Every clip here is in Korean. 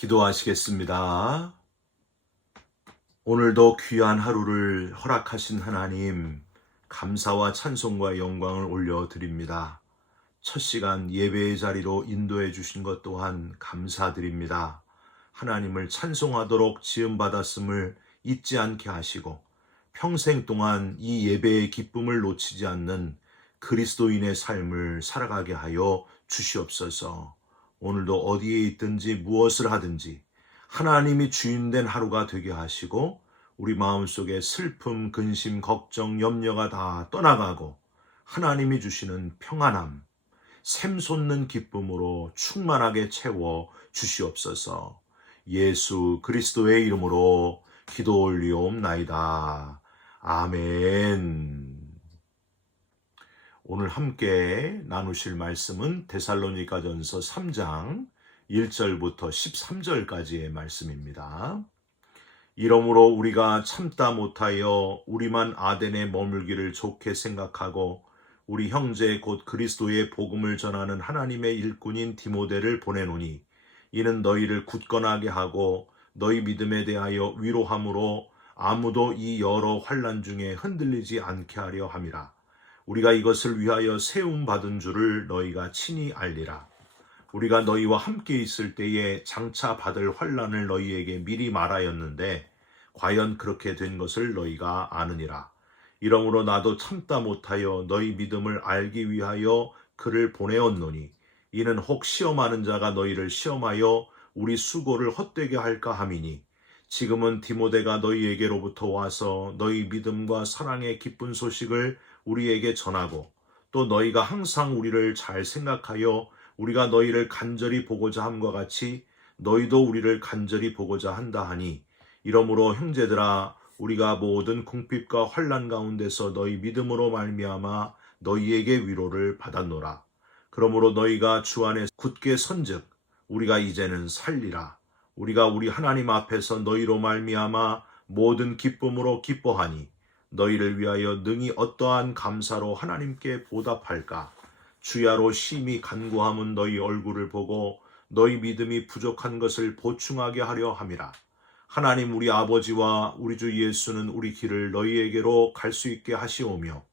기도하시겠습니다. 오늘도 귀한 하루를 허락하신 하나님, 감사와 찬송과 영광을 올려드립니다. 첫 시간 예배의 자리로 인도해 주신 것 또한 감사드립니다. 하나님을 찬송하도록 지음받았음을 잊지 않게 하시고 평생 동안 이 예배의 기쁨을 놓치지 않는 그리스도인의 삶을 살아가게 하여 주시옵소서. 오늘도 어디에 있든지 무엇을 하든지 하나님이 주인된 하루가 되게 하시고 우리 마음속에 슬픔, 근심, 걱정, 염려가 다 떠나가고 하나님이 주시는 평안함, 샘솟는 기쁨으로 충만하게 채워 주시옵소서. 예수 그리스도의 이름으로 기도 올리옵나이다. 아멘. 오늘 함께 나누실 말씀은 데살로니가전서 3장 1절부터 13절까지의 말씀입니다. 이러므로 우리가 참다 못하여 우리만 아덴에 머물기를 좋게 생각하고 우리 형제 곧 그리스도의 복음을 전하는 하나님의 일꾼인 디모데를 보내노니 이는 너희를 굳건하게 하고 너희 믿음에 대하여 위로함으로 아무도 이 여러 환난 중에 흔들리지 않게 하려 함이라. 우리가 이것을 위하여 세움 받은 줄을 너희가 친히 알리라. 우리가 너희와 함께 있을 때에 장차 받을 환난을 너희에게 미리 말하였는데 과연 그렇게 된 것을 너희가 아느니라. 이러므로 나도 참다 못하여 너희 믿음을 알기 위하여 그를 보내었노니 이는 혹 시험하는 자가 너희를 시험하여 우리 수고를 헛되게 할까 함이니 지금은 디모데가 너희에게로부터 와서 너희 믿음과 사랑의 기쁜 소식을 우리에게 전하고 또 너희가 항상 우리를 잘 생각하여 우리가 너희를 간절히 보고자 함과 같이 너희도 우리를 간절히 보고자 한다 하니 이러므로 형제들아 우리가 모든 궁핍과 환난 가운데서 너희 믿음으로 말미암아 너희에게 위로를 받았노라. 그러므로 너희가 주 안에 굳게 선즉 우리가 이제는 살리라. 우리가 우리 하나님 앞에서 너희로 말미암아 모든 기쁨으로 기뻐하니 너희를 위하여 능히 어떠한 감사로 하나님께 보답할까? 주야로 심히 간구함은 너희 얼굴을 보고 너희 믿음이 부족한 것을 보충하게 하려 함이라. 하나님 우리 아버지와 우리 주 예수는 우리 길을 너희에게로 갈 수 있게 하시오며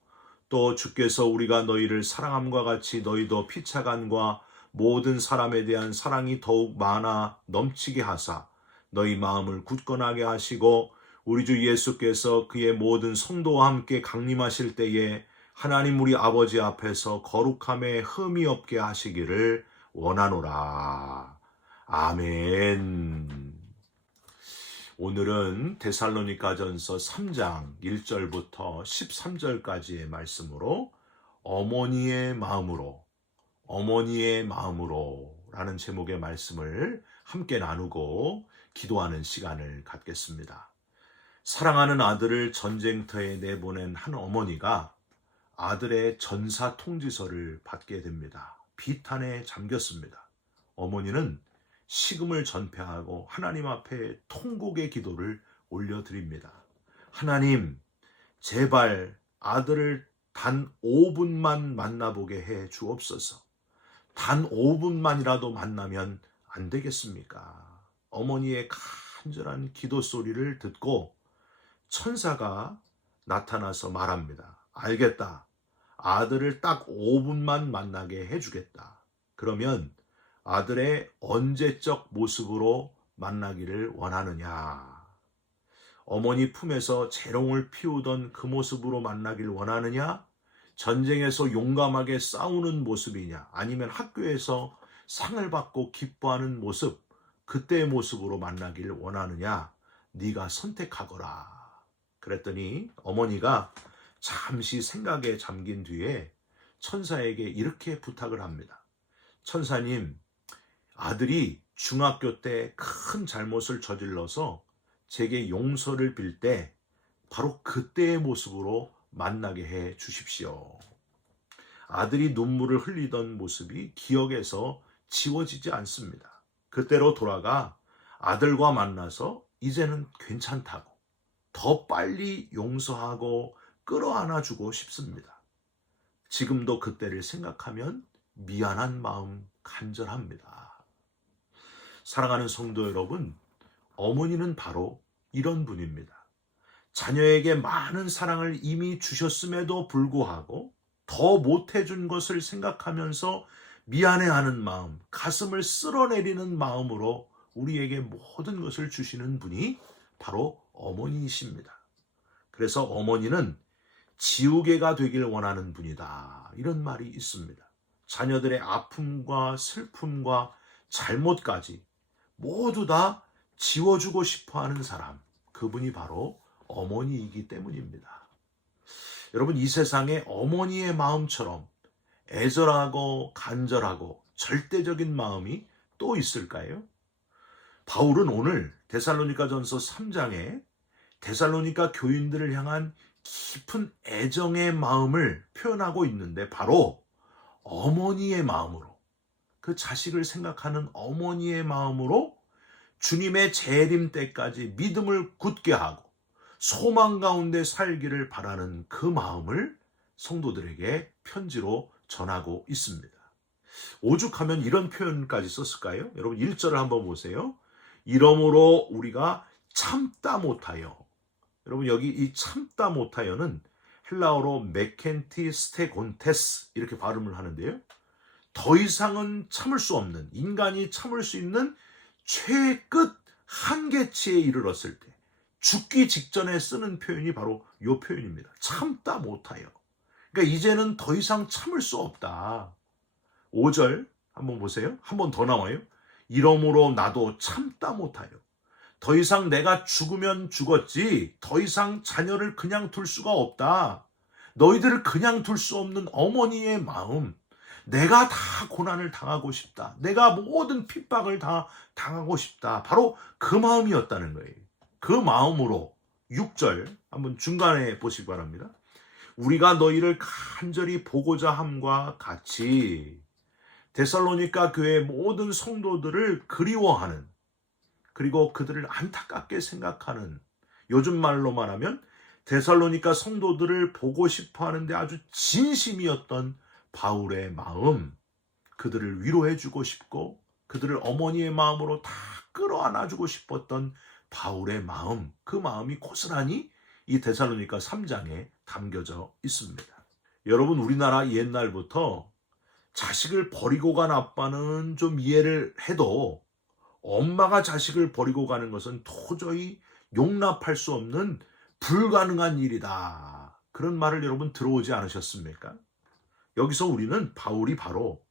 또 주께서 우리가 너희를 사랑함과 같이 너희도 피차간과 모든 사람에 대한 사랑이 더욱 많아 넘치게 하사 너희 마음을 굳건하게 하시고 우리 주 예수께서 그의 모든 성도와 함께 강림하실 때에 하나님 우리 아버지 앞에서 거룩함에 흠이 없게 하시기를 원하노라. 아멘. 오늘은 데살로니가전서 3장 1절부터 13절까지의 말씀으로 어머니의 마음으로 라는 제목의 말씀을 함께 나누고 기도하는 시간을 갖겠습니다. 사랑하는 아들을 전쟁터에 내보낸 한 어머니가 아들의 전사 통지서를 받게 됩니다. 비탄에 잠겼습니다. 어머니는 식음을 전폐하고 하나님 앞에 통곡의 기도를 올려드립니다. 하나님, 제발 아들을 단 5분만 만나보게 해 주옵소서. 단 5분만이라도 만나면 안 되겠습니까? 어머니의 간절한 기도 소리를 듣고 천사가 나타나서 말합니다. 알겠다. 아들을 딱 5분만 만나게 해주겠다. 그러면 아들의 언제적 모습으로 만나기를 원하느냐? 어머니 품에서 재롱을 피우던 그 모습으로 만나길 원하느냐? 전쟁에서 용감하게 싸우는 모습이냐? 아니면 학교에서 상을 받고 기뻐하는 모습, 그때의 모습으로 만나길 원하느냐? 네가 선택하거라. 그랬더니 어머니가 잠시 생각에 잠긴 뒤에 천사에게 이렇게 부탁을 합니다. 천사님, 아들이 중학교 때 큰 잘못을 저질러서 제게 용서를 빌 때 바로 그때의 모습으로 만나게 해 주십시오. 아들이 눈물을 흘리던 모습이 기억에서 지워지지 않습니다. 그때로 돌아가 아들과 만나서 이제는 괜찮다고 더 빨리 용서하고 끌어안아주고 싶습니다. 지금도 그때를 생각하면 미안한 마음 간절합니다. 사랑하는 성도 여러분, 어머니는 바로 이런 분입니다. 자녀에게 많은 사랑을 이미 주셨음에도 불구하고 더 못해준 것을 생각하면서 미안해하는 마음, 가슴을 쓸어내리는 마음으로 우리에게 모든 것을 주시는 분이 바로 어머니이십니다. 그래서 어머니는 지우개가 되길 원하는 분이다, 이런 말이 있습니다. 자녀들의 아픔과 슬픔과 잘못까지 모두 다 지워주고 싶어하는 사람, 그분이 바로 어머니이기 때문입니다. 여러분, 이 세상에 어머니의 마음처럼 애절하고 간절하고 절대적인 마음이 또 있을까요? 바울은 오늘 데살로니가전서 3장에 데살로니가 교인들을 향한 깊은 애정의 마음을 표현하고 있는데, 바로 어머니의 마음으로, 그 자식을 생각하는 어머니의 마음으로 주님의 재림 때까지 믿음을 굳게 하고 소망 가운데 살기를 바라는 그 마음을 성도들에게 편지로 전하고 있습니다. 오죽하면 이런 표현까지 썼을까요? 여러분 1절을 한번 보세요. 이러므로 우리가 참다 못하여. 여러분 여기 이 참다 못하여는 헬라어로 메켄티 스테곤테스 이렇게 발음을 하는데요. 더 이상은 참을 수 없는, 인간이 참을 수 있는 최의 끝 한계치에 이르렀을 때 죽기 직전에 쓰는 표현이 바로 이 표현입니다. 참다 못하여. 그러니까 이제는 더 이상 참을 수 없다. 5절 한번 보세요. 한 번 더 나와요. 이러므로 나도 참다 못하여. 더 이상 내가 죽으면 죽었지 더 이상 자녀를 그냥 둘 수가 없다. 너희들을 그냥 둘 수 없는 어머니의 마음. 내가 다 고난을 당하고 싶다. 내가 모든 핍박을 다 당하고 싶다. 바로 그 마음이었다는 거예요. 그 마음으로 6절 한번 중간에 보시기 바랍니다. 우리가 너희를 간절히 보고자 함과 같이 데살로니가 교회의 모든 성도들을 그리워하는, 그리고 그들을 안타깝게 생각하는, 요즘 말로 말하면 데살로니가 성도들을 보고 싶어 하는데 아주 진심이었던 바울의 마음, 그들을 위로해주고 싶고 그들을 어머니의 마음으로 다 끌어안아주고 싶었던 바울의 마음, 그 마음이 고스란히 이 데살로니가 3장에 담겨져 있습니다. 여러분, 우리나라 옛날부터 자식을 버리고 간 아빠는 좀 이해를 해도 엄마가 자식을 버리고 가는 것은 도저히 용납할 수 없는 불가능한 일이다. 그런 말을 여러분 들어오지 않으셨습니까? 여기서 우리는 바울이 바로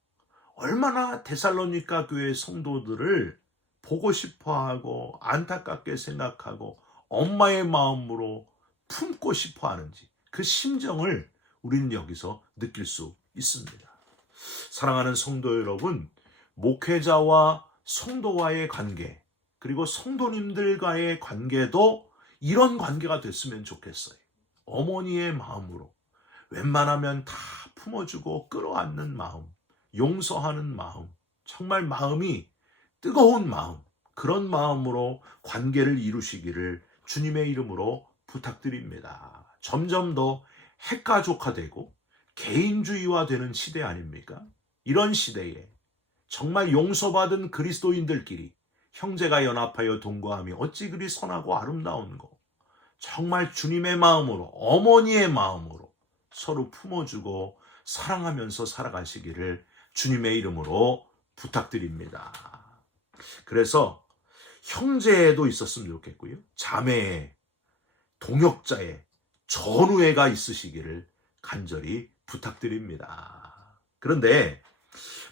얼마나 데살로니가 교회 성도들을 보고 싶어하고 안타깝게 생각하고 엄마의 마음으로 품고 싶어 하는지, 그 심정을 우리는 여기서 느낄 수 있습니다. 사랑하는 성도 여러분, 목회자와 성도와의 관계, 그리고 성도님들과의 관계도 이런 관계가 됐으면 좋겠어요. 어머니의 마음으로 웬만하면 다 품어주고 끌어안는 마음, 용서하는 마음, 정말 마음이 뜨거운 마음, 그런 마음으로 관계를 이루시기를 주님의 이름으로 부탁드립니다. 점점 더 핵가족화되고 개인주의화되는 시대 아닙니까? 이런 시대에 정말 용서받은 그리스도인들끼리 형제가 연합하여 동거하며 어찌 그리 선하고 아름다운고, 정말 주님의 마음으로, 어머니의 마음으로 서로 품어주고 사랑하면서 살아가시기를 주님의 이름으로 부탁드립니다. 그래서 형제에도 있었으면 좋겠고요, 자매에, 동역자에, 전우애가 있으시기를 간절히 부탁드립니다. 그런데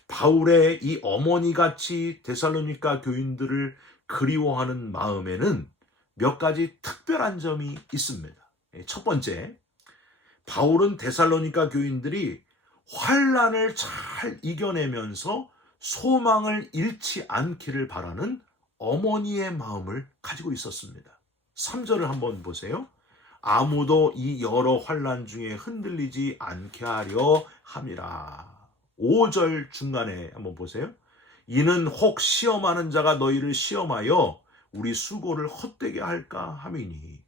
바울의 이 어머니같이 데살로니가 교인들을 그리워하는 마음에는 몇 가지 특별한 점이 있습니다. 첫 번째, 바울은 데살로니가 교인들이 환난을 잘 이겨내면서 소망을 잃지 않기를 바라는 어머니의 마음을 가지고 있었습니다. 3절을 한번 보세요. 아무도 이 여러 환난 중에 흔들리지 않게 하려 함이라. 5절 중간에 한번 보세요. 이는 혹 시험하는 자가 너희를 시험하여 우리 수고를 헛되게 할까 함이니.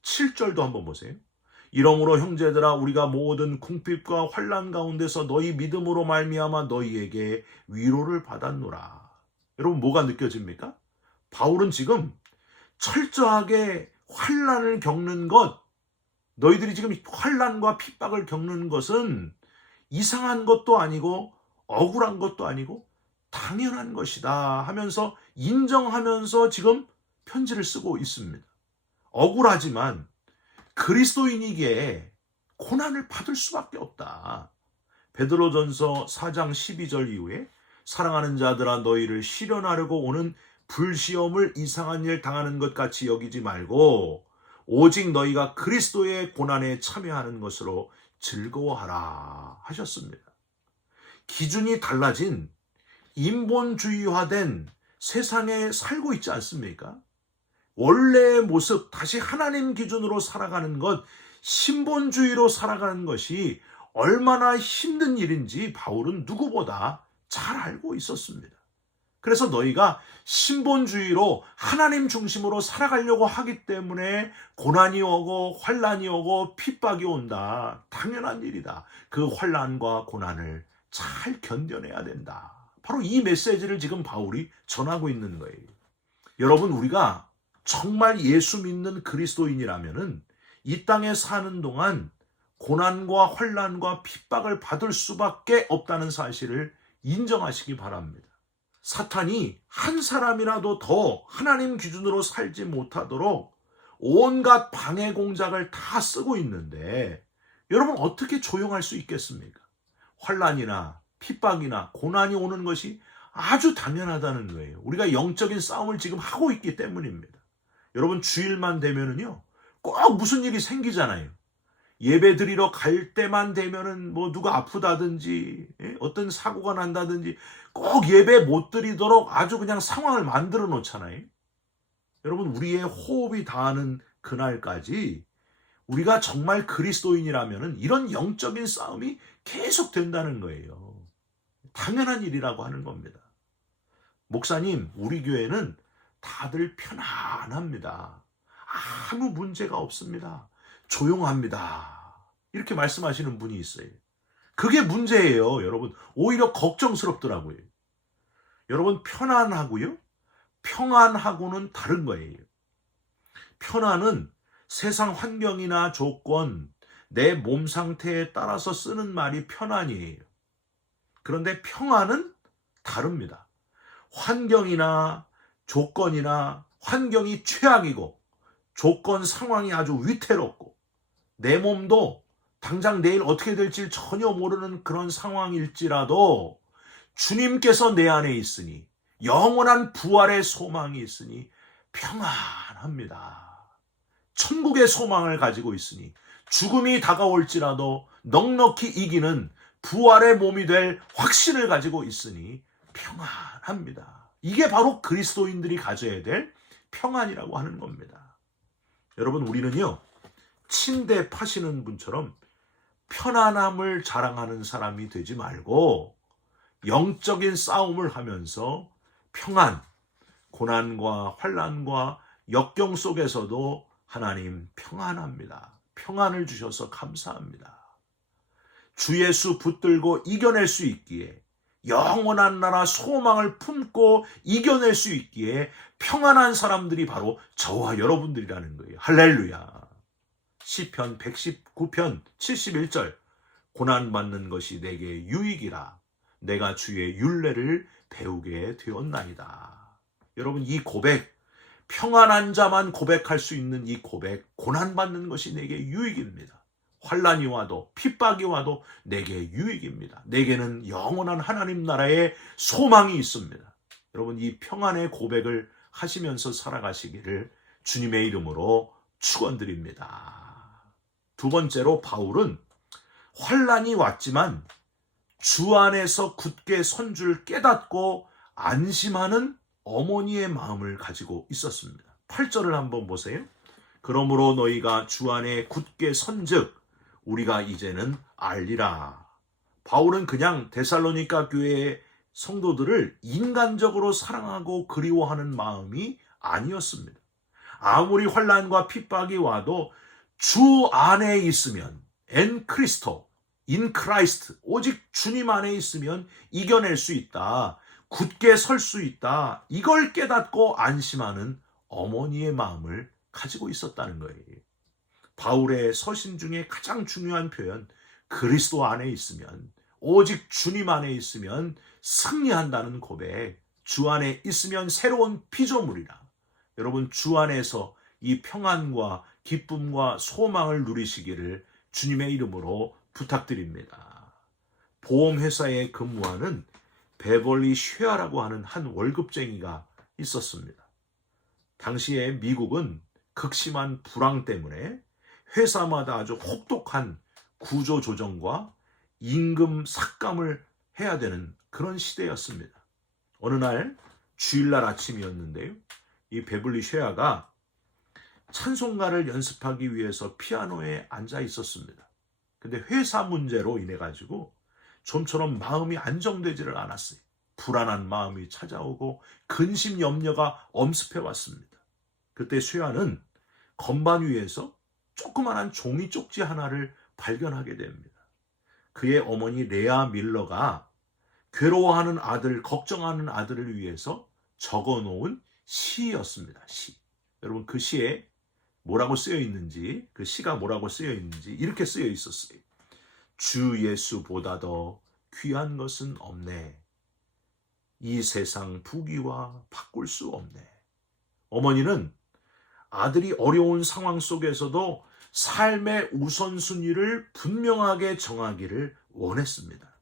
7절도 한번 보세요. 이러므로 형제들아, 우리가 모든 궁핍과 환난 가운데서 너희 믿음으로 말미암아 너희에게 위로를 받았노라. 여러분 뭐가 느껴집니까? 바울은 지금 철저하게 환난을 겪는 것, 너희들이 지금 환난과 핍박을 겪는 것은 이상한 것도 아니고 억울한 것도 아니고 당연한 것이다 하면서 인정하면서 지금 편지를 쓰고 있습니다. 억울하지만 그리스도인이기에 고난을 받을 수밖에 없다. 베드로전서 4장 12절 이후에 사랑하는 자들아 너희를 시련하려고 오는 불시험을 이상한 일 당하는 것 같이 여기지 말고 오직 너희가 그리스도의 고난에 참여하는 것으로 즐거워하라 하셨습니다. 기준이 달라진 인본주의화된 세상에 살고 있지 않습니까? 원래의 모습, 다시 하나님 기준으로 살아가는 것, 신본주의로 살아가는 것이 얼마나 힘든 일인지 바울은 누구보다 잘 알고 있었습니다. 그래서 너희가 신본주의로 하나님 중심으로 살아가려고 하기 때문에 고난이 오고 환난이 오고 핍박이 온다. 당연한 일이다. 그 환난과 고난을 잘 견뎌내야 된다. 바로 이 메시지를 지금 바울이 전하고 있는 거예요. 여러분, 우리가 정말 예수 믿는 그리스도인이라면은 이 땅에 사는 동안 고난과 환난과 핍박을 받을 수밖에 없다는 사실을 인정하시기 바랍니다. 사탄이 한 사람이라도 더 하나님 기준으로 살지 못하도록 온갖 방해 공작을 다 쓰고 있는데 여러분 어떻게 조용할 수 있겠습니까? 환난이나 핍박이나 고난이 오는 것이 아주 당연하다는 거예요. 우리가 영적인 싸움을 지금 하고 있기 때문입니다. 여러분 주일만 되면은요 꼭 무슨 일이 생기잖아요. 예배 드리러 갈 때만 되면은 뭐 누가 아프다든지 어떤 사고가 난다든지 꼭 예배 못 드리도록 아주 그냥 상황을 만들어 놓잖아요. 여러분 우리의 호흡이 닿는 그날까지 우리가 정말 그리스도인이라면은 이런 영적인 싸움이 계속 된다는 거예요. 당연한 일이라고 하는 겁니다. 목사님, 우리 교회는 다들 편안합니다. 아무 문제가 없습니다. 조용합니다. 이렇게 말씀하시는 분이 있어요. 그게 문제예요, 여러분. 오히려 걱정스럽더라고요. 여러분, 편안하고요, 평안하고는 다른 거예요. 편안은 세상 환경이나 조건, 내 몸 상태에 따라서 쓰는 말이 편안이에요. 그런데 평안은 다릅니다. 환경이나 조건이나 환경이 최악이고 조건 상황이 아주 위태롭고 내 몸도 당장 내일 어떻게 될지 전혀 모르는 그런 상황일지라도 주님께서 내 안에 있으니 영원한 부활의 소망이 있으니 평안합니다. 천국의 소망을 가지고 있으니 죽음이 다가올지라도 넉넉히 이기는 부활의 몸이 될 확신을 가지고 있으니 평안합니다. 이게 바로 그리스도인들이 가져야 될 평안이라고 하는 겁니다. 여러분 우리는요 침대 파시는 분처럼 편안함을 자랑하는 사람이 되지 말고 영적인 싸움을 하면서 평안, 고난과 환난과 역경 속에서도 하나님 평안합니다. 평안을 주셔서 감사합니다. 주 예수 붙들고 이겨낼 수 있기에 영원한 나라 소망을 품고 이겨낼 수 있기에 평안한 사람들이 바로 저와 여러분들이라는 거예요. 할렐루야. 시편 119편 71절 고난받는 것이 내게 유익이라 내가 주의 율례를 배우게 되었나이다. 여러분 이 고백, 평안한 자만 고백할 수 있는 이 고백, 고난받는 것이 내게 유익입니다. 환난이 와도 핍박이 와도 내게 유익입니다. 내게는 영원한 하나님 나라의 소망이 있습니다. 여러분 이 평안의 고백을 하시면서 살아가시기를 주님의 이름으로 축원드립니다. 두 번째로 바울은 환난이 왔지만 주 안에서 굳게 선 줄 깨닫고 안심하는 어머니의 마음을 가지고 있었습니다. 8절을 한번 보세요. 그러므로 너희가 주 안에 굳게 선즉 우리가 이제는 알리라. 바울은 그냥 데살로니가 교회의 성도들을 인간적으로 사랑하고 그리워하는 마음이 아니었습니다. 아무리 환난과 핍박이 와도 주 안에 있으면 엔 크리스토, 인 크라이스트, 오직 주님 안에 있으면 이겨낼 수 있다. 굳게 설 수 있다. 이걸 깨닫고 안심하는 어머니의 마음을 가지고 있었다는 거예요. 바울의 서신 중에 가장 중요한 표현, 그리스도 안에 있으면, 오직 주님 안에 있으면 승리한다는 고백, 주 안에 있으면 새로운 피조물이라. 여러분, 주 안에서 이 평안과 기쁨과 소망을 누리시기를 주님의 이름으로 부탁드립니다. 보험회사에 근무하는 베벌리 쉐아라고 하는 한 월급쟁이가 있었습니다. 당시에 미국은 극심한 불황 때문에 회사마다 아주 혹독한 구조조정과 임금 삭감을 해야 되는 그런 시대였습니다. 어느 날 주일날 아침이었는데요. 이 베벌리 쉐아가 찬송가를 연습하기 위해서 피아노에 앉아 있었습니다. 근데 회사 문제로 인해 가지고 좀처럼 마음이 안정되지를 않았어요. 불안한 마음이 찾아오고 근심 염려가 엄습해 왔습니다. 그때 쉐아는 건반 위에서 조그만한 종이 쪽지 하나를 발견하게 됩니다. 그의 어머니 레아 밀러가 괴로워하는 아들, 걱정하는 아들을 위해서 적어놓은 시였습니다. 시. 여러분, 그 시에 뭐라고 쓰여 있는지, 그 시가 뭐라고 쓰여 있는지 이렇게 쓰여 있었어요. 주 예수보다 더 귀한 것은 없네. 이 세상 부귀와 바꿀 수 없네. 어머니는 아들이 어려운 상황 속에서도 삶의 우선순위를 분명하게 정하기를 원했습니다.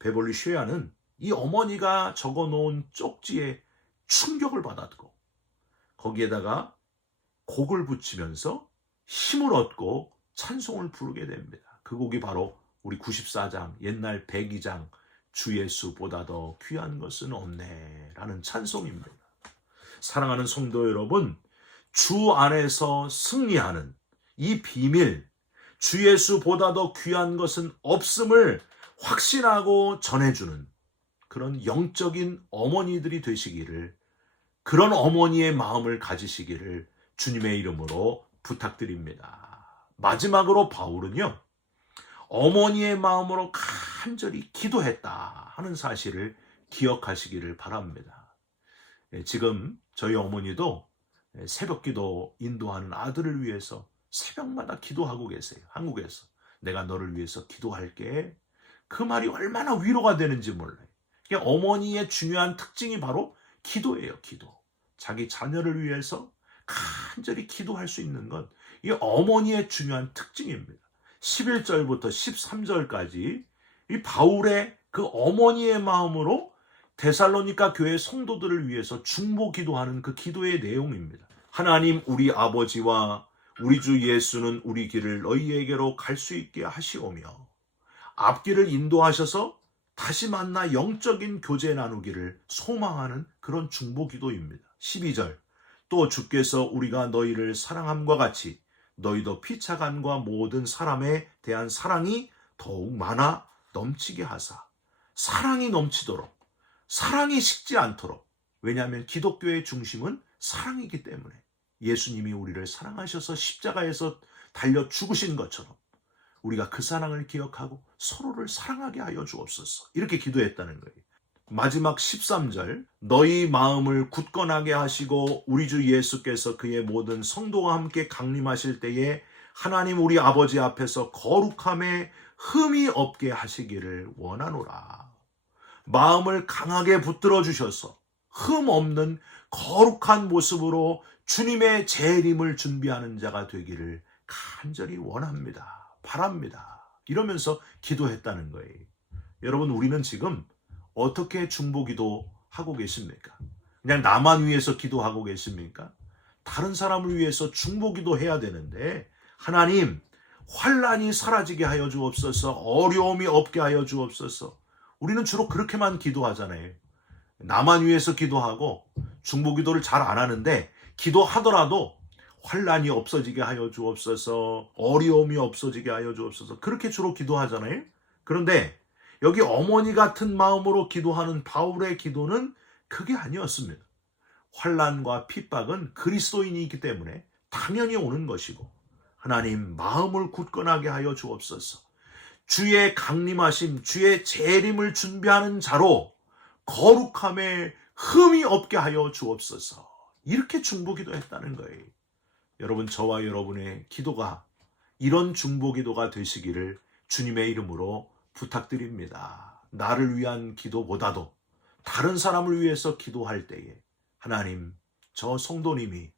베벌리 쉐아는 이 어머니가 적어놓은 쪽지에 충격을 받았고 거기에다가 곡을 붙이면서 힘을 얻고 찬송을 부르게 됩니다. 그 곡이 바로 우리 94장, 옛날 102장, 주 예수보다 더 귀한 것은 없네 라는 찬송입니다. 사랑하는 성도 여러분, 주 안에서 승리하는 이 비밀, 주 예수보다 더 귀한 것은 없음을 확신하고 전해주는 그런 영적인 어머니들이 되시기를, 그런 어머니의 마음을 가지시기를 주님의 이름으로 부탁드립니다. 마지막으로 바울은요, 어머니의 마음으로 간절히 기도했다 하는 사실을 기억하시기를 바랍니다. 지금 저희 어머니도 새벽기도 인도하는 아들을 위해서 새벽마다 기도하고 계세요. 한국에서 내가 너를 위해서 기도할게. 그 말이 얼마나 위로가 되는지 몰라요. 어머니의 중요한 특징이 바로 기도예요. 기도. 자기 자녀를 위해서 간절히 기도할 수 있는 건 이 어머니의 중요한 특징입니다. 11절부터 13절까지 이 바울의 그 어머니의 마음으로 데살로니가 교회 성도들을 위해서 중보 기도하는 그 기도의 내용입니다. 하나님 우리 아버지와 우리 주 예수는 우리 길을 너희에게로 갈 수 있게 하시오며 앞길을 인도하셔서 다시 만나 영적인 교제 나누기를 소망하는 그런 중보 기도입니다. 12절 또 주께서 우리가 너희를 사랑함과 같이 너희도 피차간과 모든 사람에 대한 사랑이 더욱 많아 넘치게 하사 사랑이 넘치도록, 사랑이 식지 않도록, 왜냐하면 기독교의 중심은 사랑이기 때문에 예수님이 우리를 사랑하셔서 십자가에서 달려 죽으신 것처럼 우리가 그 사랑을 기억하고 서로를 사랑하게 하여 주옵소서, 이렇게 기도했다는 거예요. 마지막 13절 너희 마음을 굳건하게 하시고 우리 주 예수께서 그의 모든 성도와 함께 강림하실 때에 하나님 우리 아버지 앞에서 거룩함에 흠이 없게 하시기를 원하노라. 마음을 강하게 붙들어 주셔서 흠 없는 거룩한 모습으로 주님의 재림을 준비하는 자가 되기를 간절히 원합니다. 바랍니다. 이러면서 기도했다는 거예요. 여러분, 우리는 지금 어떻게 중보 기도하고 계십니까? 그냥 나만 위해서 기도하고 계십니까? 다른 사람을 위해서 중보 기도해야 되는데, 하나님 환난이 사라지게 하여 주옵소서, 어려움이 없게 하여 주옵소서. 우리는 주로 그렇게만 기도하잖아요. 나만 위해서 기도하고 중보 기도를 잘 안 하는데, 기도하더라도 환난이 없어지게 하여 주옵소서, 어려움이 없어지게 하여 주옵소서, 그렇게 주로 기도하잖아요. 그런데 여기 어머니 같은 마음으로 기도하는 바울의 기도는 그게 아니었습니다. 환난과 핍박은 그리스도인이기 때문에 당연히 오는 것이고, 하나님 마음을 굳건하게 하여 주옵소서. 주의 강림하심, 주의 재림을 준비하는 자로 거룩함에 흠이 없게 하여 주옵소서. 이렇게 중보기도했다는 거예요. 여러분, 저와 여러분의 기도가 이런 중보기도가 되시기를 주님의 이름으로 부탁드립니다. 나를 위한 기도보다도 다른 사람을 위해서 기도할 때에 하나님, 저 성도님이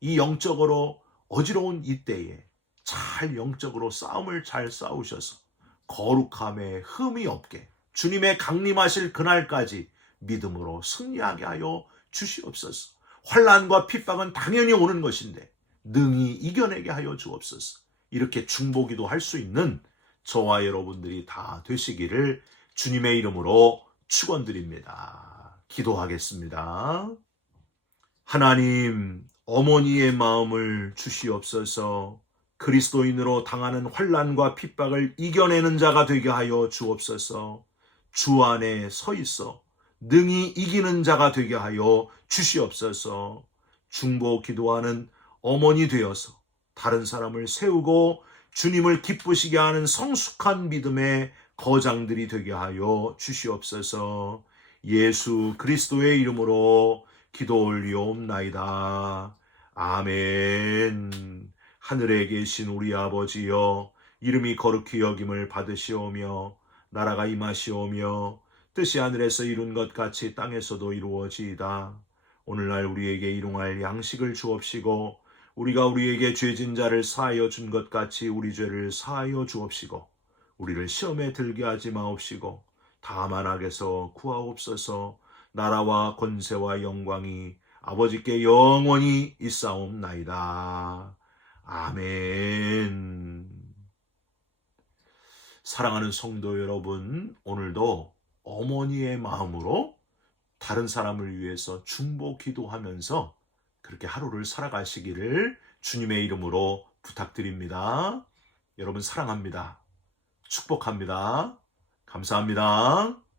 이 영적으로 어지러운 이때에 잘 영적으로 싸움을 잘 싸우셔서 거룩함에 흠이 없게 주님의 강림하실 그날까지 믿음으로 승리하게 하여 주시옵소서. 환난과 핍박은 당연히 오는 것인데 능히 이겨내게 하여 주옵소서. 이렇게 중보기도 할 수 있는 저와 여러분들이 다 되시기를 주님의 이름으로 축원드립니다. 기도하겠습니다. 하나님, 어머니의 마음을 주시옵소서. 그리스도인으로 당하는 환난과 핍박을 이겨내는 자가 되게 하여 주옵소서. 주 안에 서 있어 능히 이기는 자가 되게 하여 주시옵소서. 중보 기도하는 어머니 되어서 다른 사람을 세우고 주님을 기쁘시게 하는 성숙한 믿음의 거장들이 되게 하여 주시옵소서. 예수 그리스도의 이름으로 기도 올리옵나이다. 아멘. 하늘에 계신 우리 아버지여, 이름이 거룩히 여김을 받으시오며 나라가 임하시오며 뜻이 하늘에서 이룬 것 같이 땅에서도 이루어지이다. 오늘날 우리에게 일용할 양식을 주옵시고 우리가 우리에게 죄진 자를 사하여 준 것 같이 우리 죄를 사하여 주옵시고 우리를 시험에 들게 하지 마옵시고 다만 악에서 구하옵소서. 나라와 권세와 영광이 아버지께 영원히 있사옵나이다. 아멘. 사랑하는 성도 여러분, 오늘도 어머니의 마음으로 다른 사람을 위해서 중보 기도하면서 그렇게 하루를 살아가시기를 주님의 이름으로 부탁드립니다. 여러분 사랑합니다. 축복합니다. 감사합니다.